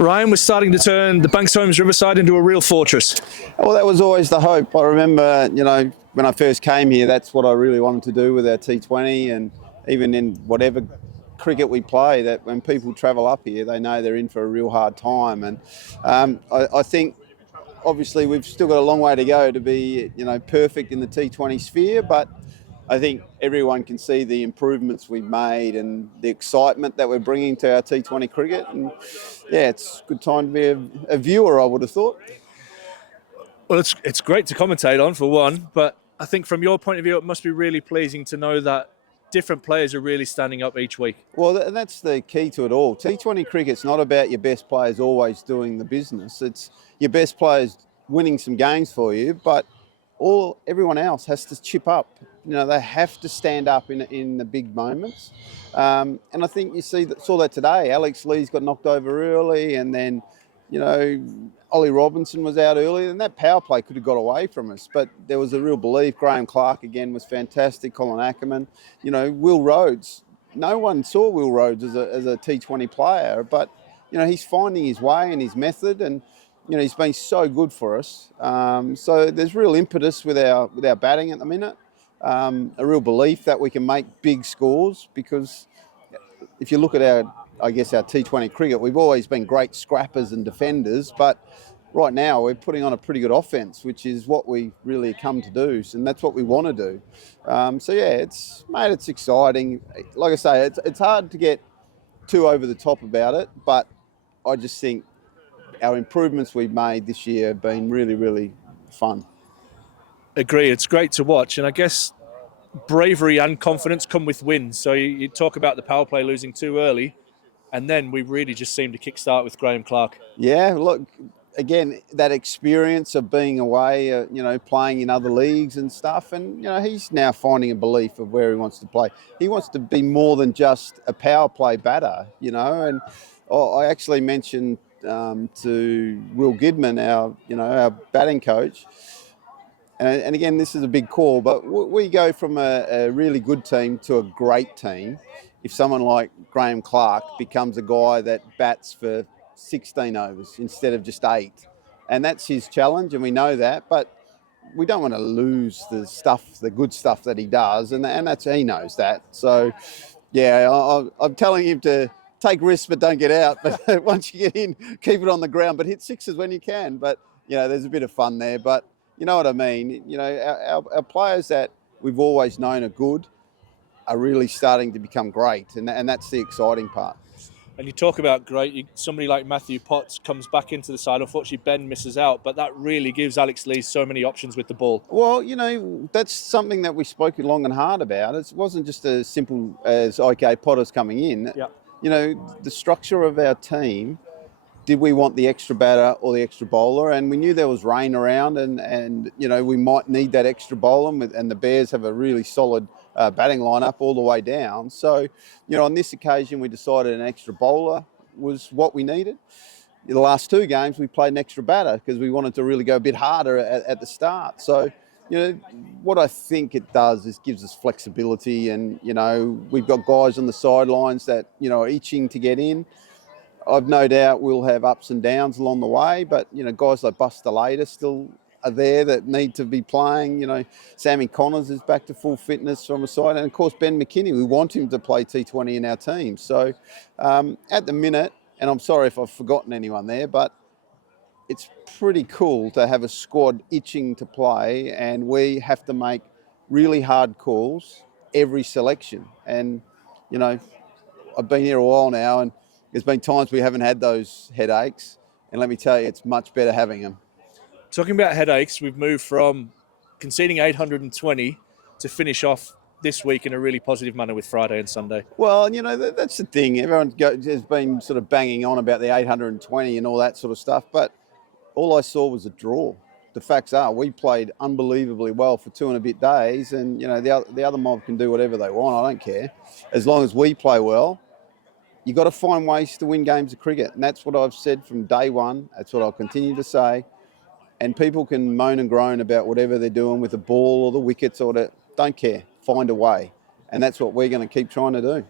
Ryan, we're starting to turn the Banks Homes Riverside into a real fortress. Well, that was always the hope. I remember, when I first came here, that's what I really wanted to do with our T20, and even in whatever cricket we play, that when people travel up here, they know they're in for a real hard time. And I think, obviously, we've still got a long way to go to be, perfect in the T20 sphere, but I think everyone can see the improvements we've made and the excitement that we're bringing to our T20 cricket. And yeah, it's a good time to be a viewer, I would have thought. Well, it's great to commentate on, for one, but I think from your point of view, it must be really pleasing to know that different players are really standing up each week. Well, that's the key to it all. T20 cricket's not about your best players always doing the business. It's your best players winning some games for you, but everyone else has to chip up. They have to stand up in the big moments. And I think you saw that today. Alex Lee's got knocked over early, and then, Ollie Robinson was out early, and that power play could have got away from us. But there was a real belief. Graham Clark, again, was fantastic. Colin Ackerman. Will Rhodes. No one saw Will Rhodes as a T20 player, but, he's finding his way and his method, and he's been so good for us. So there's real impetus with our batting at the minute. A real belief that we can make big scores, because if you look at our T20 cricket, we've always been great scrappers and defenders, but right now we're putting on a pretty good offence, which is what we really come to do, and that's what we want to do. So yeah, it's exciting. Like I say, it's hard to get too over the top about it, but I just think our improvements we've made this year have been really, really fun. Agree. It's great to watch, and I guess bravery and confidence come with wins. So you talk about the power play losing too early, and then we really just seemed to kickstart with Graham Clark. Yeah, look, again, that experience of being away, playing in other leagues and stuff, and he's now finding a belief of where he wants to play. He wants to be more than just a power play batter, and I actually mentioned to Will Gidman, our batting coach. And again, this is a big call, but we go from a really good team to a great team if someone like Graham Clark becomes a guy that bats for 16 overs instead of just 8. And that's his challenge, and we know that, but we don't want to lose the good stuff that he does, and he knows that. So, yeah, I'm telling him to take risks but don't get out. But once you get in, keep it on the ground, but hit sixes when you can. But, there's a bit of fun there. But you know what I mean? Our players that we've always known are good are really starting to become great, and that's the exciting part. And you talk about great, somebody like Matthew Potts comes back into the side. Unfortunately, Ben misses out, but that really gives Alex Lee so many options with the ball. Well, that's something that we spoke long and hard about. It wasn't just as simple as, okay, Potter's coming in. Yeah. The structure of our team, did we want the extra batter or the extra bowler? And we knew there was rain around, and we might need that extra bowler, and the Bears have a really solid batting lineup all the way down. So, on this occasion, we decided an extra bowler was what we needed. In the last 2 games, we played an extra batter because we wanted to really go a bit harder at the start. So, what I think it does is gives us flexibility, and, we've got guys on the sidelines that, are itching to get in. I've no doubt we'll have ups and downs along the way, but, guys like Buster Later still are there that need to be playing. Sammy Connors is back to full fitness from a side. And, of course, Ben McKinney, we want him to play T20 in our team. So, at the minute, and I'm sorry if I've forgotten anyone there, but it's pretty cool to have a squad itching to play, and we have to make really hard calls every selection. And, I've been here a while now, and there's been times we haven't had those headaches, and let me tell you, it's much better having them. Talking about headaches, we've moved from conceding 820 to finish off this week in a really positive manner with Friday and Sunday. Well, that's the thing. Everyone has been sort of banging on about the 820 and all that sort of stuff, but all I saw was a draw. The facts are we played unbelievably well for 2 and a bit days, and, the other mob can do whatever they want. I don't care. As long as we play well, you've got to find ways to win games of cricket. And that's what I've said from day one. That's what I'll continue to say. And people can moan and groan about whatever they're doing with the ball or the wickets or don't care. Find a way. And that's what we're going to keep trying to do.